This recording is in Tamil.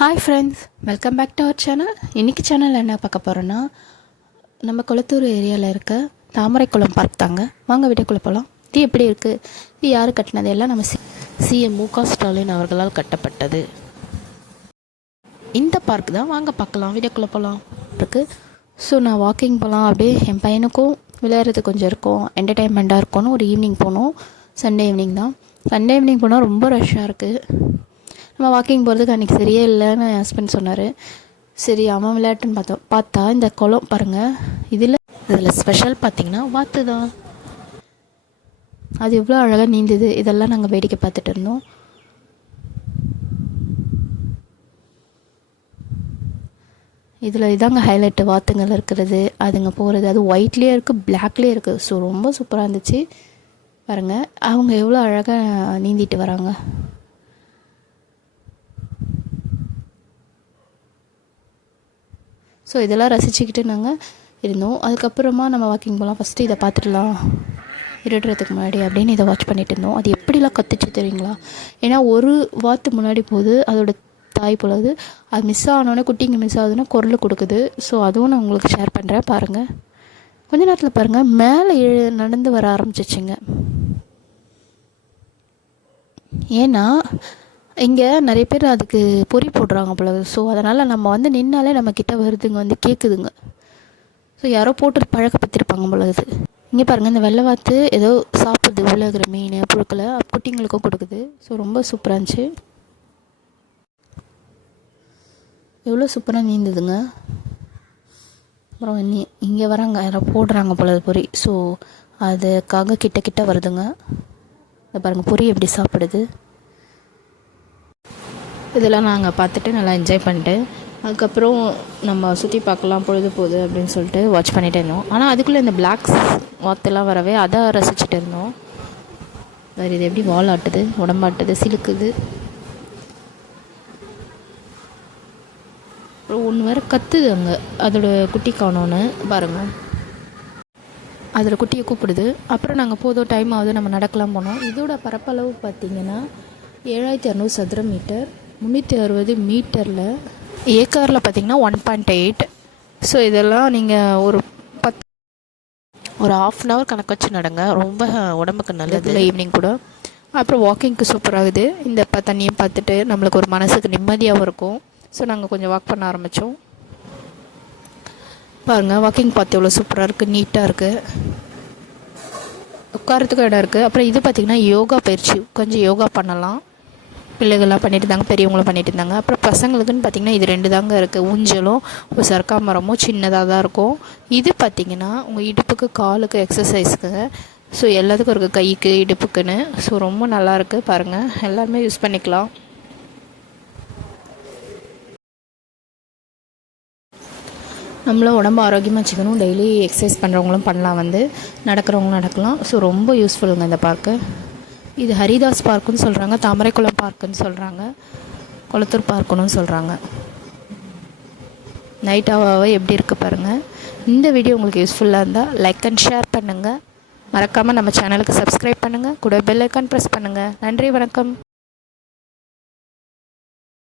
Hi friends, welcome back to our channel. இன்றைக்கி சேனல் என்ன பார்க்க போகிறோன்னா, நம்ம கொளத்தூர் ஏரியாவில் இருக்க தாமரைக்குளம் பார்க் தாங்க. வாங்க வீட்டுக்குள்ளே போகலாம். இது எப்படி இருக்குது, இது யார் கட்டினது, எல்லாம் நம்ம சிஎம் மு க ஸ்டாலின் அவர்களால் கட்டப்பட்டது இந்த பார்க் தான். வாங்க பார்க்கலாம், வீட்டுக்குள்ளே போகலாம் இருக்குது. ஸோ நான் வாக்கிங் போகலாம், அப்படியே என் பையனுக்கும் விளையாடுறது கொஞ்சம் இருக்கும், என்டர்டெயின்மெண்ட்டாக இருக்கும்னு ஒரு ஈவினிங் போனோம். சண்டே ஈவினிங் தான். சண்டே ஈவினிங் போனால் ரொம்ப ரஷ்ஷாக இருக்குது. நம்ம வாக்கிங் போகிறதுக்கு அன்றைக்கி சரியே இல்லைன்னு என் ஹஸ்பண்ட் சொன்னார். சரி அவன் விளையாட்டுன்னு பார்த்தா இந்த குளம் பாருங்கள். இதில் ஸ்பெஷல் பார்த்திங்கன்னா வாத்து தான். அது எவ்வளோ அழகாக நீந்துது. இதெல்லாம் நாங்கள் வேடிக்கை பார்த்துட்டு இருந்தோம். இதில் இதாங்க ஹைலைட்டு, வாத்துங்கள் இருக்கிறது, அதுங்க போகிறது. அது ஒயிட்லேயே இருக்குது, பிளாக்லேயே இருக்குது. ஸோ ரொம்ப சூப்பராக இருந்துச்சு. பாருங்கள் அவங்க எவ்வளோ அழகாக நீந்திட்டு வராங்க. ஸோ இதெல்லாம் ரசிச்சுக்கிட்டு நாங்கள் இருந்தோம். அதுக்கப்புறமா நம்ம வாக்கிங் போகலாம், ஃபஸ்ட்டு இதை பார்த்துடலாம் இருடுறதுக்கு முன்னாடி அப்படின்னு இதை வாட்ச் பண்ணிகிட்டு இருந்தோம். அது எப்படிலாம் கற்றுச்சு தெரியுங்களா? ஏன்னா ஒரு வாத்து முன்னாடி போகுது, அதோட தாய் போலது. அது மிஸ் ஆனோடனே, குட்டிங்க மிஸ் ஆகுதுன்னா குரல் கொடுக்குது. ஸோ அதுவும் நான் உங்களுக்கு ஷேர் பண்ணுறேன், பாருங்கள். கொஞ்ச நேரத்தில் பாருங்கள் மேலே நடந்து வர ஆரம்பிச்சிச்சுங்க. ஏன்னா இங்கே நிறைய பேர் அதுக்கு பொறி போடுறாங்க போல. ஸோ அதனால் நம்ம வந்து நின்னாலே நம்மக்கிட்ட வருதுங்க, வந்து கேட்குதுங்க. ஸோ யாரோ போட்டு பழக்கப்படுத்திருப்பாங்க போல. இது இங்கே பாருங்கள், இந்த வெள்ளை வாத்து ஏதோ சாப்பிடுது, உலகிற மீன் புழுக்களை குட்டிங்களுக்கும் கொடுக்குது. ஸோ ரொம்ப சூப்பராக இருந்துச்சு. எவ்வளோ சூப்பராக நீந்துதுங்க. அப்புறம் இங்கே வராங்க, யாரோ போடுறாங்க போல பொறி. ஸோ அதுக்காக கிட்ட வருதுங்க. இதை பாருங்கள், பொறி எப்படி சாப்பிடுது. இதெல்லாம் நாங்கள் பார்த்துட்டு நல்லா என்ஜாய் பண்ணிட்டு, அதுக்கப்புறம் நம்ம சுற்றி பார்க்கலாம், பொழுது போகுது அப்படின்னு சொல்லிட்டு வாட்ச் பண்ணிகிட்டே இருந்தோம். ஆனால் அதுக்குள்ளே இந்த பிளாக்ஸ் வாத்தெல்லாம் வரவே அதை ரசிச்சுட்டு இருந்தோம். வேறு இது எப்படி வால் ஆட்டுது, உடம்பாட்டுது, சிலுக்குது. அப்புறம் ஒன்று வேறு கத்துது அங்கே, அதோட குட்டி காணோன்னு பாருங்கள். அதில் குட்டியை கூப்பிடுது. அப்புறம் நாங்கள் போதும், டைம் ஆகுது, நம்ம நடக்கலாம் போனோம். இதோட பரப்பளவு பார்த்திங்கன்னா 7600 சதுர மீட்டர், 360 மீட்டரில். ஏக்கரில் பார்த்திங்கன்னா 1.8. ஸோ இதெல்லாம் நீங்கள் ஒரு ½ அன் ஹவர் கணக்கு வச்சு நடங்க, ரொம்ப உடம்புக்கு நல்லது. இல்லை ஈவினிங் கூட. அப்புறம் வாக்கிங்க்கு சூப்பராகுது. இந்த தண்ணியை பார்த்துட்டு நம்மளுக்கு ஒரு மனசுக்கு நிம்மதியாகவும் இருக்கும். ஸோ நாங்கள் கொஞ்சம் வாக் பண்ண ஆரம்பித்தோம். பாருங்கள், வாக்கிங் பார்த்து எவ்வளோ சூப்பராக இருக்குது, நீட்டாக இருக்குது. உட்காரத்துக்கு இடம் இருக்குது. அப்புறம் இது பார்த்திங்கன்னா யோகா பயிற்சி, கொஞ்சம் யோகா பண்ணலாம். பிள்ளைகள்லாம் பண்ணிட்டு இருந்தாங்க, பெரியவங்களும் பண்ணிட்டு இருந்தாங்க. அப்புறம் பசங்களுக்குன்னு பார்த்திங்கன்னா இது 2 தாங்க இருக்குது. ஊஞ்சலும் ஒரு சர்க்கா மரமும் சின்னதாக தான் இருக்கும். இது பார்த்திங்கன்னா உங்கள் இடுப்புக்கு காலுக்கு எக்ஸசைஸுக்குங்க. ஸோ எல்லாத்துக்கும் இருக்குது, கைக்கு இடுப்புக்குன்னு. ஸோ ரொம்ப நல்லாயிருக்கு பாருங்கள், எல்லாருமே யூஸ் பண்ணிக்கலாம். நம்மளும் உடம்பு ஆரோக்கியமாக வச்சுக்கணும். டெய்லி எக்ஸசைஸ் பண்ணுறவங்களும் பண்ணலாம், வந்து நடக்கிறவங்களும் நடக்கலாம். ஸோ ரொம்ப யூஸ்ஃபுல்லுங்க இந்த பார்க்கு. இது ஹரிதாஸ் பார்க்குன்னு சொல்கிறாங்க, தாமரைக்குளம் பார்க்குன்னு சொல்கிறாங்க, கொளத்தூர் பார்க்குன்னு சொல்கிறாங்க. நைட்டாக எப்படி இருக்குது பாருங்கள். இந்த வீடியோ உங்களுக்கு யூஸ்ஃபுல்லாக இருந்தால் லைக் அண்ட் ஷேர் பண்ணுங்கள். மறக்காமல் நம்ம சேனலுக்கு சப்ஸ்கிரைப் பண்ணுங்கள், கூட பெல் ஐக்கான் ப்ரெஸ் பண்ணுங்கள். நன்றி, வணக்கம்.